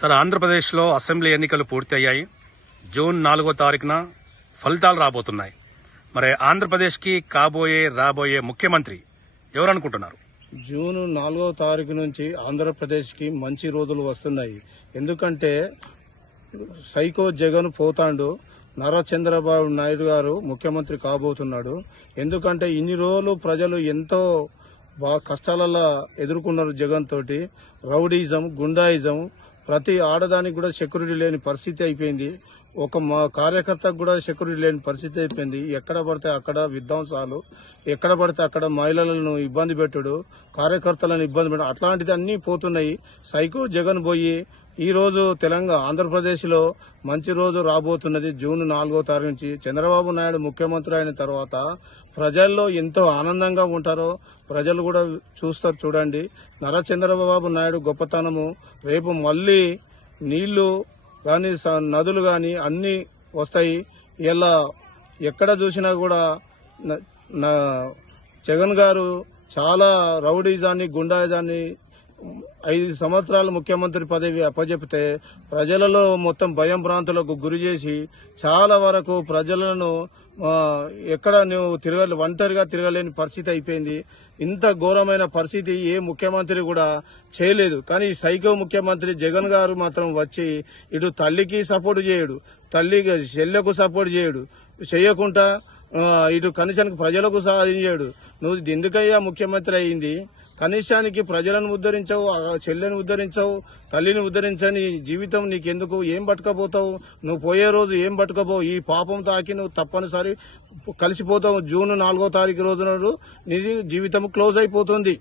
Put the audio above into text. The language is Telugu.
సార్, ఆంధ్రప్రదేశ్లో అసెంబ్లీ ఎన్నికలు పూర్తి అయ్యాయి. జూన్ 4వ తారీఖున ఫలితాలు రాబోతున్నాయి. మరి ఆంధ్రప్రదేశ్కి రాబోయే ముఖ్యమంత్రి ఎవరనుకుంటున్నారు? జూన్ 4వ తారీఖు నుంచి ఆంధ్రప్రదేశ్కి మంచి రోజులు వస్తున్నాయి. ఎందుకంటే సైకో జగన్ పోతాండు, నారా చంద్రబాబు నాయుడు గారు ముఖ్యమంత్రి కాబోతున్నాడు. ఎందుకంటే ఇన్ని రోజులు ప్రజలు ఎంతో కష్టాలలో ఎదుర్కొన్నారు. జగన్ తోటి రౌడీజం, గుండాయిజం, ప్రతి ఆడదానికి కూడా సెక్యూరిటీ లేని పరిస్థితి అయిపోయింది. ఒక మా కార్యకర్తకు కూడా సెక్యూరిటీ లేని పరిస్థితి అయిపోయింది. ఎక్కడ పడితే అక్కడ విధ్వంసాలు, ఎక్కడ పడితే అక్కడ మహిళలను ఇబ్బంది పెట్టుడు, కార్యకర్తలను ఇబ్బంది పెట్టడం, అట్లాంటిది అన్ని పోతున్నాయి. సైకో జగన్ పోయి ఈ రోజు ఆంధ్రప్రదేశ్ లో మంచి రోజు రాబోతున్నది. జూన్ 4వ తారీఖు నుంచి చంద్రబాబు నాయుడు ముఖ్యమంత్రి అయిన తర్వాత ప్రజల్లో ఎంతో ఆనందంగా ఉంటారో ప్రజలు కూడా చూస్తారు. చూడండి, నారా చంద్రబాబు నాయుడు గొప్పతనము. రేపు మళ్లీ నీళ్లు గాని, నదులు గాని అన్ని వస్తాయి. ఇలా ఎక్కడ చూసినా కూడా జగన్ గారు చాలా రౌడీజాన్ని, గుండాయిజాన్ని 5 సంవత్సరాలు ముఖ్యమంత్రి పదవి అప్పచెపితే ప్రజలలో మొత్తం భయం భ్రాంతులకు గురి చేసి చాలా వరకు ప్రజలను ఎక్కడ నువ్వు ఒంటరిగా తిరగలేని పరిస్థితి అయిపోయింది. ఇంత ఘోరమైన పరిస్థితి ఏ ముఖ్యమంత్రి కూడా చేయలేదు. కానీ సైకో ముఖ్యమంత్రి జగన్ గారు మాత్రం వచ్చి ఇటు తల్లికి సపోర్ట్ చేయడు, చెల్లెకు సపోర్ట్ చేయకుండా ఇటు కనీసానికి ప్రజలకు సహాయం చేయడు. నువ్వు ఎందుకయ్యా ముఖ్యమంత్రి అయింది? కనీసానికి ప్రజలను ఉద్ధరించవు, చెల్లెని ఉద్ధరించవు, తల్లిని ఉద్ధరించని జీవితం నీకెందుకు? ఏం పట్టుకపోతావు? నువ్వు పోయే రోజు ఏం పట్టుకపోవు? ఈ పాపం తాకి నువ్వు తప్పనిసరి కలిసిపోతావు. జూన్ 4వ తారీఖు రోజు నీది జీవితం క్లోజ్ అయిపోతుంది.